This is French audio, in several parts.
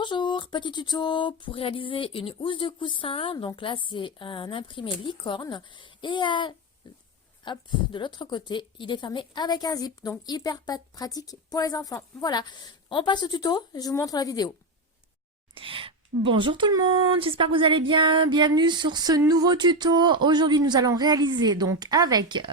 Bonjour, petit tuto pour réaliser une housse de coussin. Donc là, c'est un imprimé licorne. Et hop, de l'autre côté, il est fermé avec un zip. Donc hyper pratique pour les enfants. Voilà, on passe au tuto, je vous montre la vidéo. Bonjour tout le monde, j'espère que vous allez bien. Bienvenue sur ce nouveau tuto. Aujourd'hui, nous allons réaliser donc avec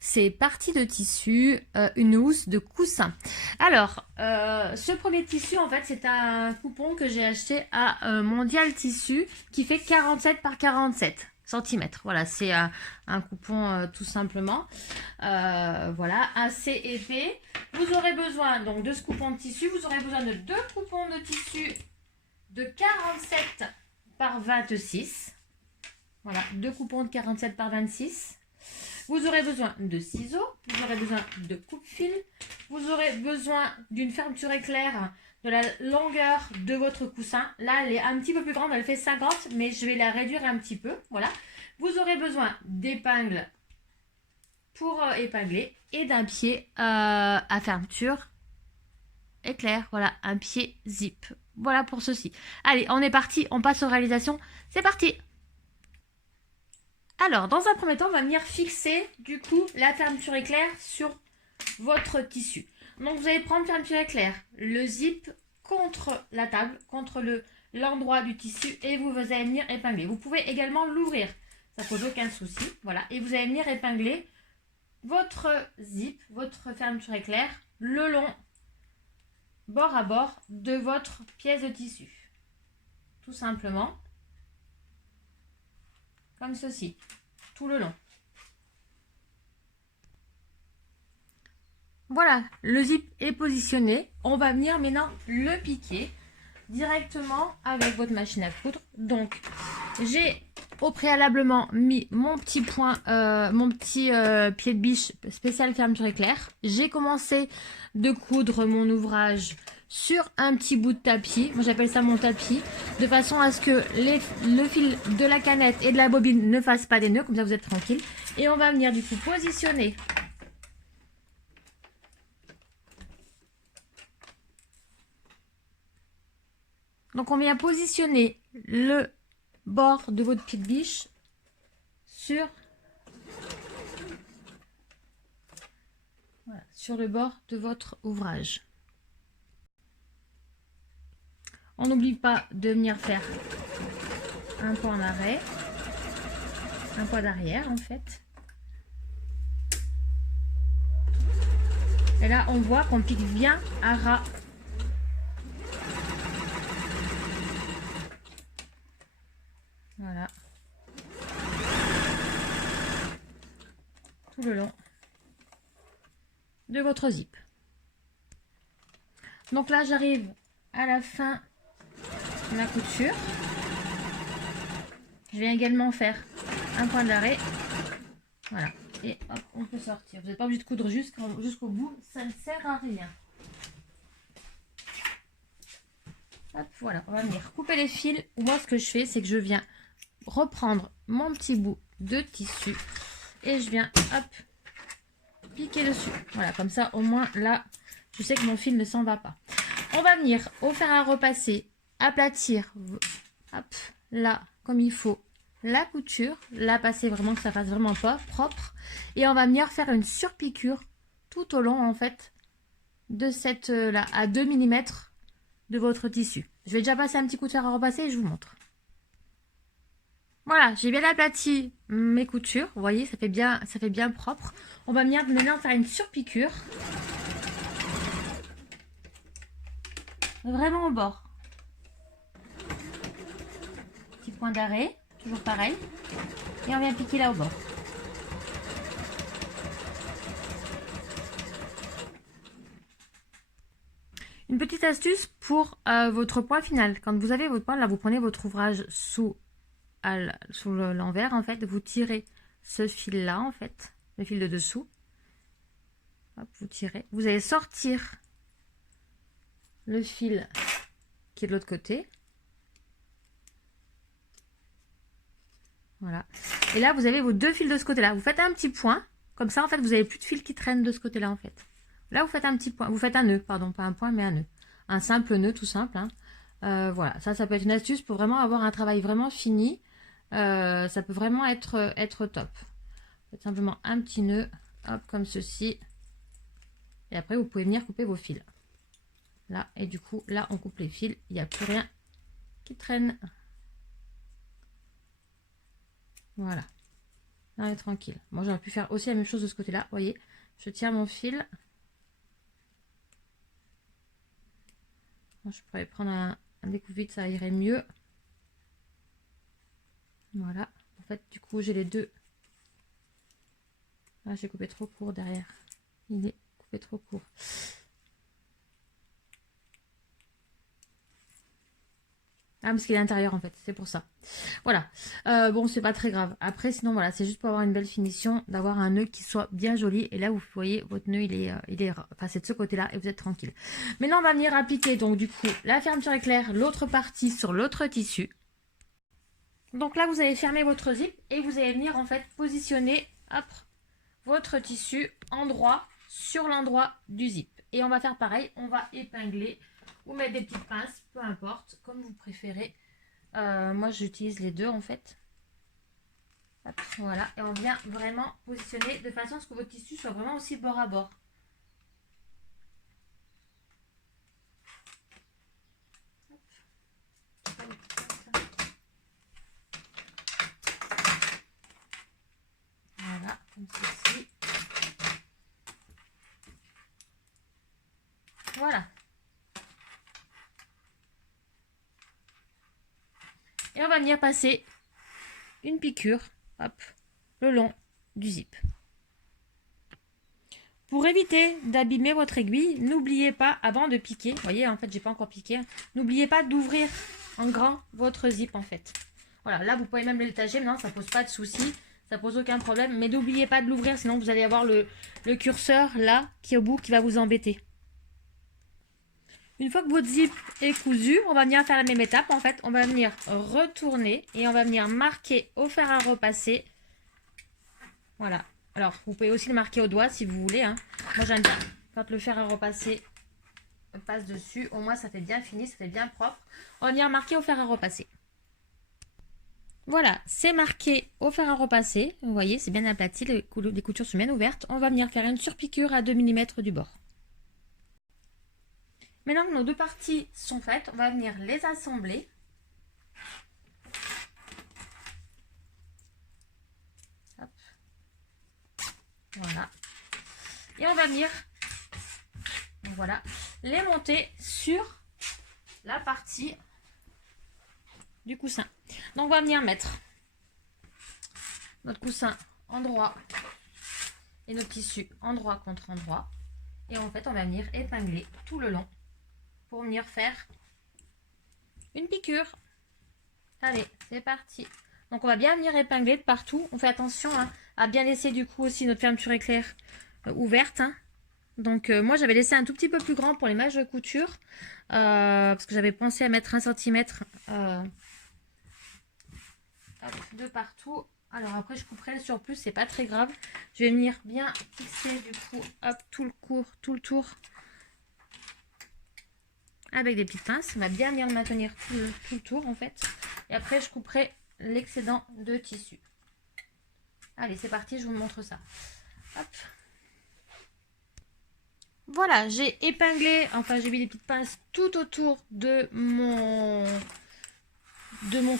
ces parties de tissu une housse de coussin. Alors, ce premier tissu, en fait, c'est un coupon que j'ai acheté à Mondial Tissu qui fait 47 par 47 cm. Voilà, c'est un coupon tout simplement. Voilà, assez épais. Vous aurez besoin donc de ce coupon de tissu. Vous aurez besoin de deux coupons de tissu de 47 par 26. Voilà, deux coupons de 47 par 26. Vous aurez besoin de ciseaux, vous aurez besoin de coupe-fil, vous aurez besoin d'une fermeture éclair de la longueur de votre coussin. Là, elle est un petit peu plus grande, elle fait 50, mais je vais la réduire un petit peu. Voilà. Vous aurez besoin d'épingles pour épingler et d'un pied à fermeture éclair. Voilà, un pied zip. Voilà pour ceci. Allez, on est parti, on passe aux réalisations. C'est parti! Alors, dans un premier temps, on va venir fixer du coup la fermeture éclair sur votre tissu. Donc, vous allez prendre fermeture éclair, le zip contre la table, contre l'endroit du tissu et vous allez venir épingler. Vous pouvez également l'ouvrir, ça pose aucun souci. Voilà, et vous allez venir épingler votre zip, votre fermeture éclair, le long bord à bord de votre pièce de tissu. Tout simplement. Comme ceci. Tout le long. Voilà, le zip est positionné. On va venir maintenant le piquer directement avec votre machine à coudre. Donc, j'ai au préalablement mis mon petit point, mon petit pied de biche spécial fermeture éclair. J'ai commencé de coudre mon ouvrage sur un petit bout de tapis, moi j'appelle ça mon tapis, de façon à ce que le fil de la canette et de la bobine ne fassent pas des nœuds, comme ça vous êtes tranquille. Et on va venir du coup positionner donc on vient positionner le bord de votre pied de biche sur le bord de votre ouvrage. On n'oublie pas de venir faire un point en arrêt, un point d'arrière en fait. Et là on voit qu'on pique bien à ras. Voilà. Tout le long de votre zip. Donc là j'arrive à la fin de ma couture. Je vais également faire un point d'arrêt. Voilà. Et hop, on peut sortir. Vous n'êtes pas obligé de coudre jusqu'au bout. Ça ne sert à rien. Hop, voilà. On va venir couper les fils. Moi, ce que je fais, c'est que je viens reprendre mon petit bout de tissu. Et je viens, hop, piquer dessus. Voilà, comme ça, au moins, là, je sais que mon fil ne s'en va pas. On va venir au fer à repasser, aplatir, hop, là, comme il faut, la couture, la passer vraiment que ça fasse vraiment pas propre. Et on va venir faire une surpiqûre tout au long, en fait, de cette là, à 2 mm de votre tissu. Je vais déjà passer un petit coup de fer à repasser et je vous montre. Voilà, j'ai bien aplati mes coutures. Vous voyez, ça fait bien propre. On va venir maintenant faire une surpiqûre. Vraiment au bord. Petit point d'arrêt, toujours pareil. Et on vient piquer là au bord. Une petite astuce pour votre point final. Quand vous avez votre point, là vous prenez votre ouvrage sous l'envers en fait. Vous tirez ce fil là en fait, le fil de dessous. Hop, vous tirez. Vous allez sortir le fil qui est de l'autre côté. Voilà. Et là, vous avez vos deux fils de ce côté-là. Vous faites un petit point. Comme ça, en fait, vous n'avez plus de fil qui traîne de ce côté-là, en fait. Là, vous faites un petit point. Vous faites un nœud, pardon. Pas un point, mais un nœud. Un simple nœud, tout simple. Hein. Voilà, ça peut être une astuce pour vraiment avoir un travail vraiment fini. Ça peut vraiment être top. Faites simplement un petit nœud, hop, comme ceci. Et après, vous pouvez venir couper vos fils. Là, et du coup, là, on coupe les fils. Il n'y a plus rien qui traîne. Voilà. Là, on est tranquille. Moi, j'aurais pu faire aussi la même chose de ce côté-là. Vous voyez, je tiens mon fil. Je pourrais prendre un découpe-vite, ça irait mieux. Voilà. En fait, du coup, j'ai les deux. Ah, j'ai coupé trop court derrière. Il est coupé trop court. Ah, parce qu'il est à l'intérieur en fait, c'est pour ça. Voilà. Bon, c'est pas très grave. Après, sinon, voilà, c'est juste pour avoir une belle finition, d'avoir un nœud qui soit bien joli. Et là, vous voyez, votre nœud, enfin, c'est de ce côté-là et vous êtes tranquille. Maintenant, on va venir appliquer, donc, du coup, la fermeture éclair, l'autre partie sur l'autre tissu. Donc là, vous allez fermer votre zip et vous allez venir, en fait, positionner, hop, votre tissu endroit sur l'endroit du zip. Et on va faire pareil, on va épingler ou mettre des petites pinces, peu importe, comme vous préférez. Moi, j'utilise les deux en fait. Hop, voilà, et on vient vraiment positionner de façon à ce que votre tissu soit vraiment aussi bord à bord. Voilà, comme ceci. Voilà. Et on va venir passer une piqûre, hop, le long du zip. Pour éviter d'abîmer votre aiguille, n'oubliez pas, avant de piquer, vous voyez, en fait, j'ai pas encore piqué, n'oubliez pas d'ouvrir en grand votre zip, en fait. Voilà, là, vous pouvez même le détacher, non, ça pose pas de souci, ça pose aucun problème, mais n'oubliez pas de l'ouvrir, sinon vous allez avoir le curseur, là, qui est au bout, qui va vous embêter. Une fois que votre zip est cousu, on va venir faire la même étape. En fait, on va venir retourner et on va venir marquer au fer à repasser. Voilà. Alors, vous pouvez aussi le marquer au doigt si vous voulez. Hein. Moi, j'aime bien quand le fer à repasser passe dessus. Au moins, ça fait bien fini, ça fait bien propre. On va venir marquer au fer à repasser. Voilà, c'est marqué au fer à repasser. Vous voyez, c'est bien aplati, les coutures sont bien ouvertes. On va venir faire une surpiqûre à 2 mm du bord. Maintenant que nos deux parties sont faites, on va venir les assembler. Hop. Voilà. Et on va venir voilà, les monter sur la partie du coussin. Donc on va venir mettre notre coussin endroit et notre tissu endroit contre endroit. Et en fait, on va venir épingler tout le long pour venir faire une piqûre. Allez, c'est parti. Donc on va bien venir épingler de partout. On fait attention hein, à bien laisser du coup aussi notre fermeture éclair ouverte. Hein. Donc moi j'avais laissé un tout petit peu plus grand pour les mages de couture. Parce que j'avais pensé à mettre 1 cm de partout. Alors après je couperai le surplus, c'est pas très grave. Je vais venir bien fixer du coup hop, tout le tour. Avec des petites pinces, on va bien venir maintenir tout le tour en fait. Et après je couperai l'excédent de tissu. Allez c'est parti, je vous montre ça. Hop. Voilà, j'ai épinglé, enfin j'ai mis des petites pinces tout autour de mon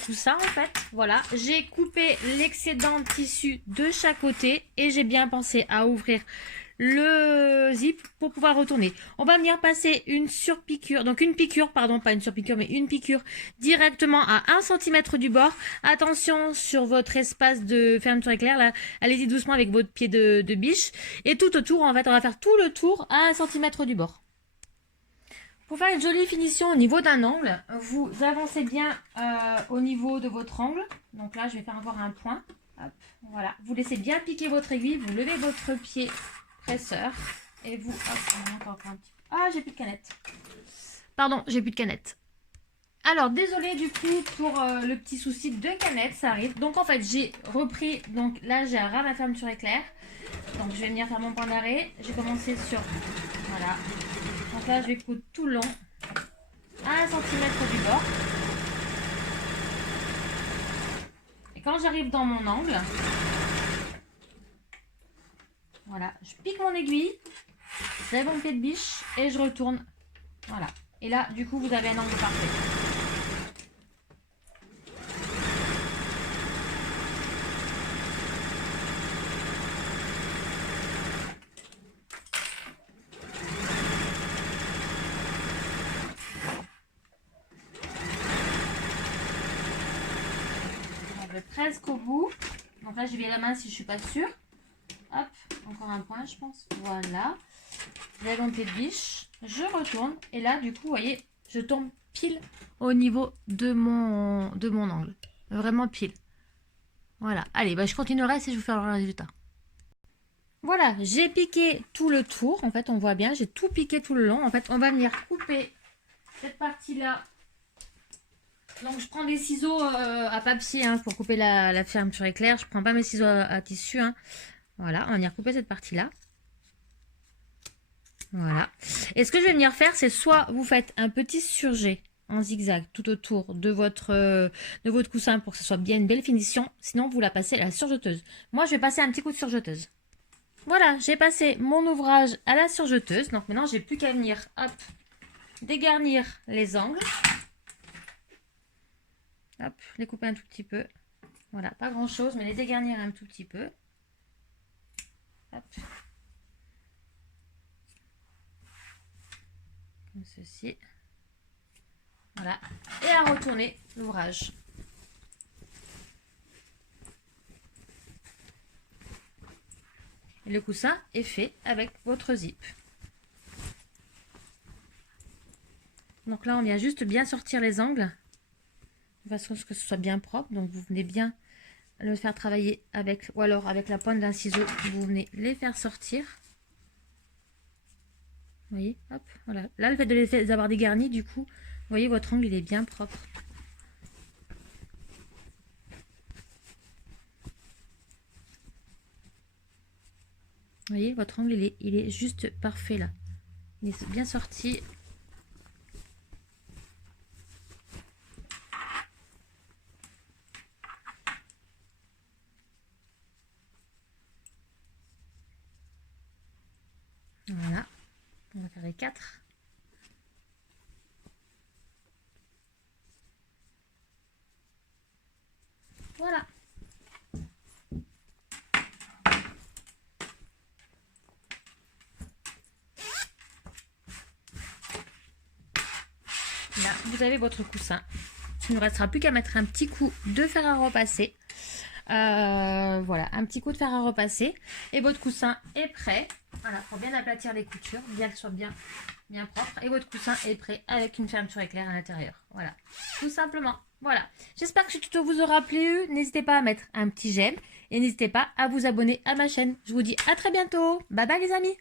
coussin en fait. Voilà, j'ai coupé l'excédent de tissu de chaque côté et j'ai bien pensé à ouvrir le zip pour pouvoir retourner. On va venir passer une surpiqûre, donc une piqûre, pardon, pas une surpiqûre, mais une piqûre directement à 1 cm du bord. Attention sur votre espace de fermeture éclair, là, allez-y doucement avec votre pied de biche. Et tout autour, en fait, on va faire tout le tour à 1 cm du bord. Pour faire une jolie finition au niveau d'un angle, vous avancez bien au niveau de votre angle. Donc là, je vais faire encore un point. Hop, voilà. Vous laissez bien piquer votre aiguille, vous levez votre pied presseur et vous hop, encore un petit peu. Ah, j'ai plus de canette. Pardon, j'ai plus de canette. Alors, désolé du coup pour le petit souci de canette, ça arrive. Donc en fait, j'ai repris, donc là j'ai un ras à fermeture éclair. Donc je vais venir faire mon point d'arrêt. J'ai commencé sur, voilà. Donc là, je vais coudre tout le long, à 1 cm du j'adore. Et quand j'arrive dans mon angle, voilà, je pique mon aiguille, je lève mon pied de biche et je retourne. Voilà. Et là, du coup, vous avez un angle parfait. Presque au bout. Donc là, je vais la main si je suis pas sûre. Hop, encore un point, je pense. Voilà. Lève mon pied de biche. Je retourne. Et là, du coup, vous voyez, je tombe pile au niveau de mon angle. Vraiment pile. Voilà. Allez, bah, je continuerai si je vous fais le résultat. Voilà, j'ai piqué tout le tour. En fait, on voit bien, j'ai tout piqué tout le long. En fait, on va venir couper cette partie-là. Donc je prends des ciseaux à papier hein, pour couper la fermeture éclair. Je prends pas mes ciseaux à tissu. Hein. Voilà, on va venir couper cette partie-là. Voilà. Et ce que je vais venir faire, c'est soit vous faites un petit surjet en zigzag tout autour de votre coussin pour que ce soit bien une belle finition. Sinon, vous la passez à la surjeteuse. Moi, je vais passer un petit coup de surjeteuse. Voilà, j'ai passé mon ouvrage à la surjeteuse. Donc maintenant, j'ai plus qu'à venir, hop, dégarnir les angles. Hop, les couper un tout petit peu. Voilà, pas grand chose, mais les dégarnir un tout petit peu. Hop. Comme ceci. Voilà. Et à retourner l'ouvrage. Et le coussin est fait avec votre zip. Donc là, on vient juste bien sortir les angles. De façon à ce que ce soit bien propre. Donc vous venez bien le faire travailler avec, ou alors avec la pointe d'un ciseau, vous venez les faire sortir. Vous voyez, hop, voilà. Là, le fait de les avoir dégarnis, du coup, vous voyez, votre angle, il est bien propre. Vous voyez, votre angle, il est juste parfait là. Il est bien sorti. Voilà, on va faire les 4. Voilà. Là, vous avez votre coussin. Il ne restera plus qu'à mettre un petit coup de fer à repasser. Voilà, un petit coup de fer à repasser. Et votre coussin est prêt. Voilà, pour bien aplatir les coutures, bien qu'elles soient bien propres. Et votre coussin est prêt avec une fermeture éclair à l'intérieur. Voilà, tout simplement. Voilà, j'espère que ce tuto vous aura plu. N'hésitez pas à mettre un petit j'aime. Et n'hésitez pas à vous abonner à ma chaîne. Je vous dis à très bientôt. Bye bye les amis.